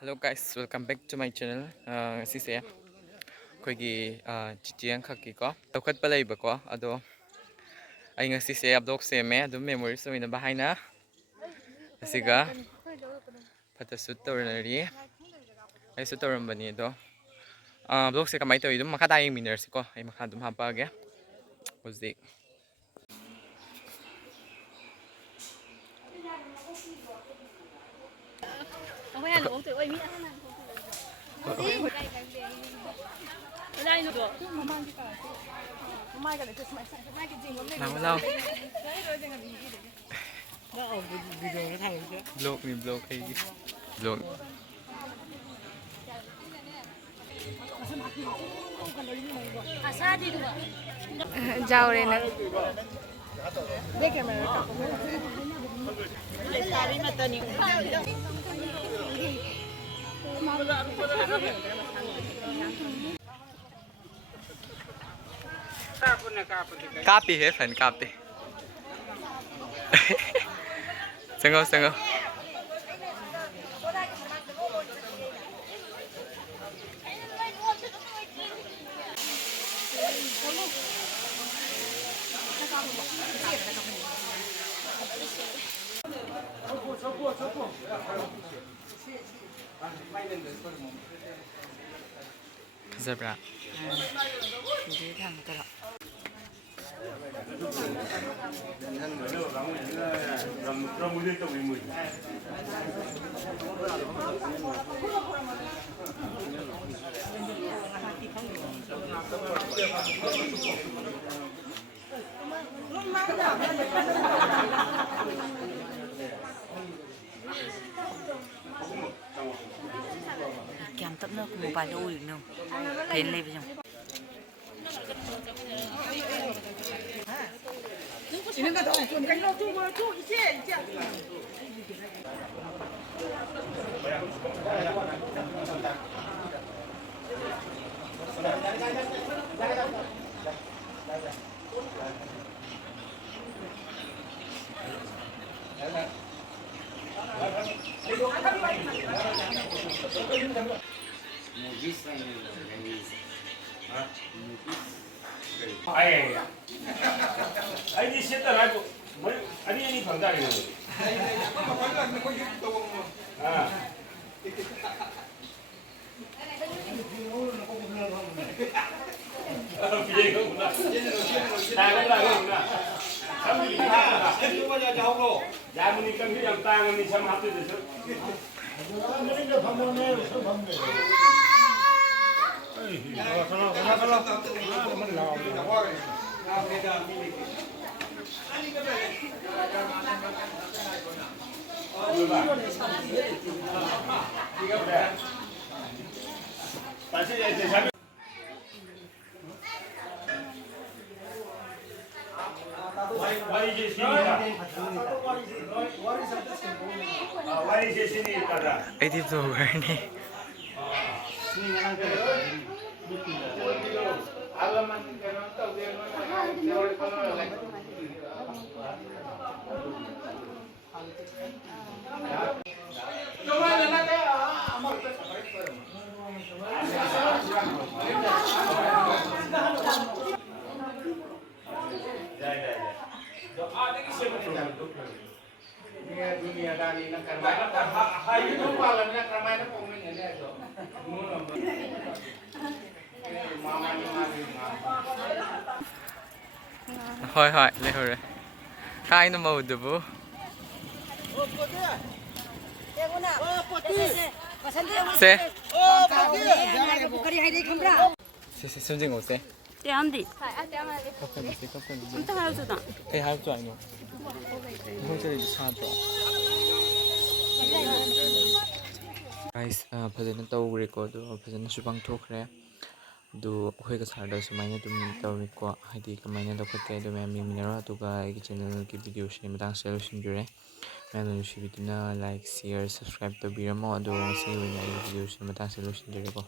Hello guys, welcome back to my channel. Ngasise ꯑꯩꯈꯣꯏꯒꯤ ꯆꯤꯆꯦ ꯑꯃꯈꯛꯀꯤꯀꯣ ꯂꯧꯈꯠꯄ ꯂꯩꯕꯀꯣ ꯑꯗꯣ ꯑꯩ ꯉꯁꯤꯁꯦ ꯕ꯭ꯂꯣꯛ ꯁꯦꯝꯃꯦ ꯑꯗꯨꯝ ꯃꯦꯃꯣꯔꯤꯁ ꯑꯣꯏꯅꯕ ꯍꯥꯏꯅ ꯑꯁꯤꯒ ꯐꯣꯇꯣꯁꯨꯠ ꯇꯧꯅꯔꯤ ꯑꯩꯁꯨ ꯇꯧꯔꯝꯕꯅꯤ ꯑꯗꯣ ꯕ꯭ꯂꯣꯛꯁꯦ ꯀꯃꯥꯏꯅ ꯇꯧꯋꯤ ꯑꯗꯨꯝ ꯃꯈꯥ ꯇꯥ ꯌꯦꯡꯃꯤꯟꯅꯔꯁꯤꯀꯣ ꯑꯩ ꯃꯈꯥ ꯑꯗꯨꯝ ꯍꯥꯞꯄꯛꯑꯒꯦ ꯍꯧꯖꯤꯛ 블록니 블록 ꯑꯩꯒꯤ 블록 जाओरेना कापी है फन कापी संगो संगो फजब्रा Kèm tấp nước một vài đôi được không? Lên lên với nhau. Ini nggak tahu pun kan tu tu isi. 아니 시다 라고 아니 방다리 아 비행구나 나가라구나 야무니까 그냥 땅은 참 합쳐져서 ꯑꯩꯗꯤ ꯕ꯭ꯂꯣꯒꯔꯅꯤ ꯍꯣꯏ ꯍꯣꯏ ꯂꯩꯍꯧꯔꯦ ꯀꯥꯏꯅ ꯃꯧꯗꯨꯕꯨ 세 손진 옷에 Thế ăn đi. 커플 Không tao sao đó. 그게 할 줄 아노 형들이 사줘 가이스 फजन तौरेको अदो फजन सुबांग थोखरे अदो अखोइगा सारदा सुमाइना दुम तौरेको हाइदि कमाइना लौखते अदो मैम मिनरो अदुगा आइगे चैनल की वीडियो सिने मदांग सॉल्यूशन जुरे मैम नुसिबिदिना लाइक शेयर सब्सक्राइब तौबिरमो अदो ngasi oina वीडियो सिने मदांग सॉल्यूशन जुरेको